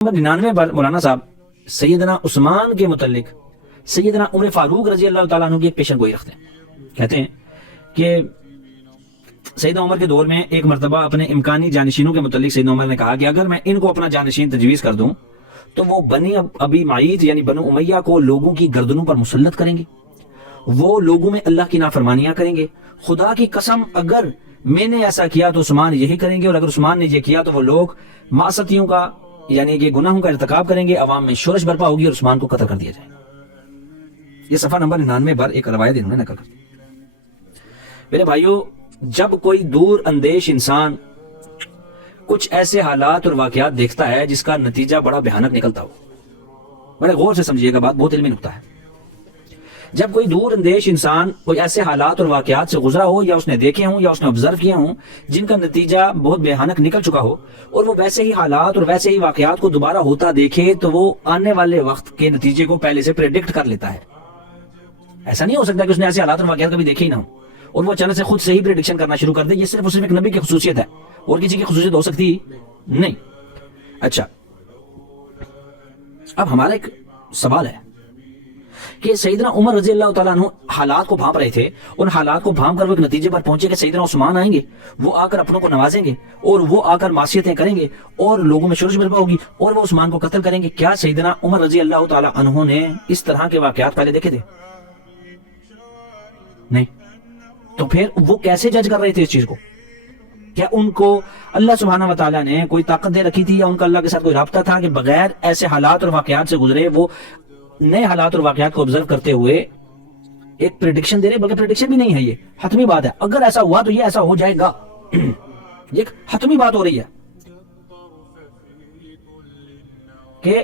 Number 99 پر مولانا صاحب سیدنا عثمان کے متعلق سیدنا عمر فاروق رضی اللہ تعالیٰ عنہ کی ایک پیشن گوئی رکھتے ہیں. کہتے ہیں کہ سیدنا عمر کے دور میں ایک مرتبہ اپنے امکانی جانشینوں کے متعلق سیدنا عمر نے کہا کہ اگر میں ان کو اپنا جانشین تجویز کر دوں تو وہ بنی ابی معیط یعنی بنو امیہ کو لوگوں کی گردنوں پر مسلط کریں گے، وہ لوگوں میں اللہ کی نافرمانیاں کریں گے. خدا کی قسم اگر میں نے ایسا کیا تو عثمان یہی کریں گے، اور اگر عثمان نے یہ کیا تو وہ لوگ معصیتوں کا یعنی کہ گناہوں کا ارتکاب کریں گے، عوام میں شورش برپا ہوگی اور عثمان کو قتل کر دیا جائے گا. یہ صفحہ نمبر 99 پر ایک روایت انہوں نے نقل کر دی. میرے بھائیو، جب کوئی دور اندیش انسان کچھ ایسے حالات اور واقعات دیکھتا ہے جس کا نتیجہ بڑا بھیانک نکلتا ہو، بڑے غور سے سمجھیے گا، بات بہت علمی نکتہ ہے. جب کوئی دور اندیش انسان کوئی ایسے حالات اور واقعات سے گزرا ہو، یا اس نے دیکھے ہوں یا اس نے آبزرو کیے ہوں جن کا نتیجہ بہت بھیانک نکل چکا ہو، اور وہ ویسے ہی حالات اور ویسے ہی واقعات کو دوبارہ ہوتا دیکھے تو وہ آنے والے وقت کے نتیجے کو پہلے سے پریڈکٹ کر لیتا ہے. ایسا نہیں ہو سکتا کہ اس نے ایسے حالات اور واقعات کبھی دیکھے ہی نہ ہو اور وہ اچانک سے خود سے ہی پریڈکشن کرنا شروع کر دے. یہ صرف ایک نبی کی خصوصیت ہے، اور کسی کی خصوصیت ہو سکتی نہیں. اچھا، اب ہمارا ایک سوال ہے کہ سیدنا عمر رضی اللہ تعالیٰ عنہ حالات کو بھانپ رہے تھے، ان حالات کو بھانپ کر وہ ایک نتیجے پر پہنچے کہ سیدنا عثمان آئیں گے، وہ آ کر اپنوں کو نوازیں گے اور وہ آ کر معصیتیں کریں گے اور لوگوں میں شورش برپا ہوگی اور وہ عثمان کو قتل کریں گے. کیا سیدنا عمر رضی اللہ تعالیٰ عنہ نے اس طرح کے واقعات پہلے دیکھے تھے؟ نہیں. تو پھر وہ کیسے جج کر رہے تھے اس چیز کو؟ کیا ان کو اللہ سبحانہ و تعالیٰ نے کوئی طاقت دے رکھی تھی، یا ان کا اللہ کے ساتھ کوئی رابطہ تھا کہ بغیر ایسے حالات اور واقعات سے گزرے وہ نئے حالات اور واقعات کو آبزرو کرتے ہوئے ایک پریڈکشن دے رہے؟ بلکہ پریڈکشن بھی نہیں ہے، یہ حتمی بات ہے. اگر ایسا ہوا تو یہ ایسا ہو جائے گا. یہ ایک حتمی بات ہو رہی ہے کہ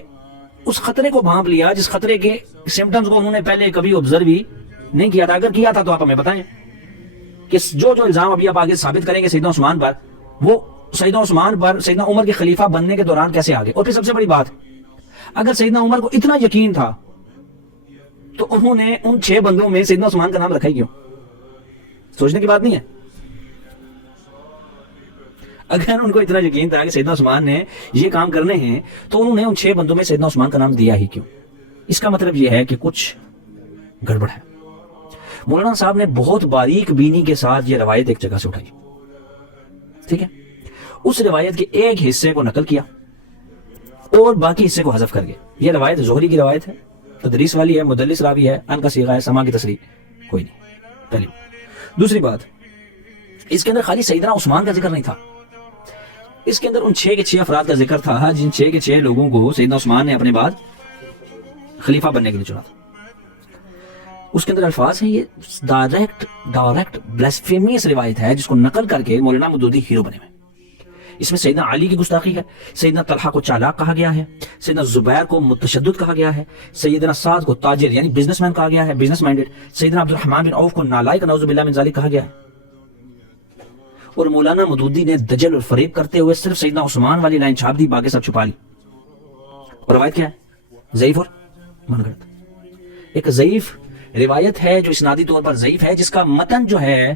اس خطرے کو بھانپ لیا جس خطرے کے سمپٹمز کو انہوں نے پہلے کبھی آبزرو بھی نہیں کیا تھا. اگر کیا تھا تو آپ ہمیں بتائیں کہ جو الزام ابھی آپ آگے ثابت کریں گے سیدنا عثمان پر، وہ سیدنا عثمان پر سیدنا عمر کے خلیفہ بننے کے دوران کیسے آگے؟ اور پھر سب سے بڑی بات، اگر سیدنا عمر کو اتنا یقین تھا تو انہوں نے ان 6 بندوں میں سیدنا عثمان کا نام رکھا ہی کیوں؟ سوچنے کی بات نہیں ہے. اگر ان کو اتنا یقین تھا کہ سیدنا عثمان نے یہ کام کرنے ہیں تو انہوں نے ان 6 بندوں میں سیدنا عثمان کا نام دیا ہی کیوں؟ اس کا مطلب یہ ہے کہ کچھ گڑبڑ ہے. مولانا صاحب نے بہت باریک بینی کے ساتھ یہ روایت ایک جگہ سے اٹھائی، ٹھیک ہے، اس روایت کے ایک حصے کو نقل کیا اور باقی حصے کو حذف کر گئے. یہ روایت زہری کی روایت ہے، تدریس والی ہے، مدلس راوی ہے، ان کا صیغہ ہے، سما کی تصریح کوئی نہیں. پہلی دوسری بات، اس کے اندر خالی سیدنا عثمان کا ذکر نہیں تھا، اس کے اندر ان 6 کے 6 افراد کا ذکر تھا جن 6 کے 6 لوگوں کو سیدنا عثمان نے اپنے بعد خلیفہ بننے کے لیے چنا تھا. اس کے اندر الفاظ ہیں، یہ ڈائریکٹ بلاسفیمیس روایت ہے جس کو نقل کر کے مولانا مودودی ہیرو بنے ہوئے. اس میں سیدنا علی کی گستاخی ہے، سیدنا طلحہ کو چالاک کہا گیا ہے، سیدنا زبیر کو متشدد کہا گیا ہے، سیدنا سعد کو تاجر یعنی بزنس مین کہا گیا ہے، بزنس مائنڈڈ، سیدنا عبد الرحمن بن عوف کو نالائق نعوذ باللہ من ذالک کہا گیا ہے. اور مولانا مودودی نے دجل اور فریب کرتے ہوئے صرف سیدنا عثمان والی لائن چھاپ دی، باقی سب چھپا لی. اور روایت کیا ہے؟ ضعیف اور من گھڑت. ایک ضعیف روایت ہے جو اسنادی طور پر ضعیف ہے، جس کا متن جو ہے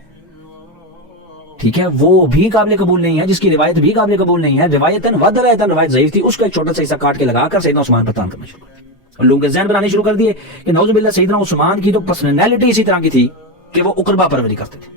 ٹھیک ہے وہ بھی قابل قبول نہیں ہے، جس کی روایت بھی قابل قبول نہیں ہے. روایتاً ودرایتاً روایت ضعیف تھی، اس کا ایک چھوٹا سا حصہ کاٹ کے لگا کر سیدنا عثمان پر تان کرنا شروع کر دیا اور لوگوں کے ذہن بنانے شروع کر دیے کہ نعوذ باللہ سیدنا عثمان کی تو پرسنالٹی اسی طرح کی تھی کہ وہ اقربا پروری کرتے تھے.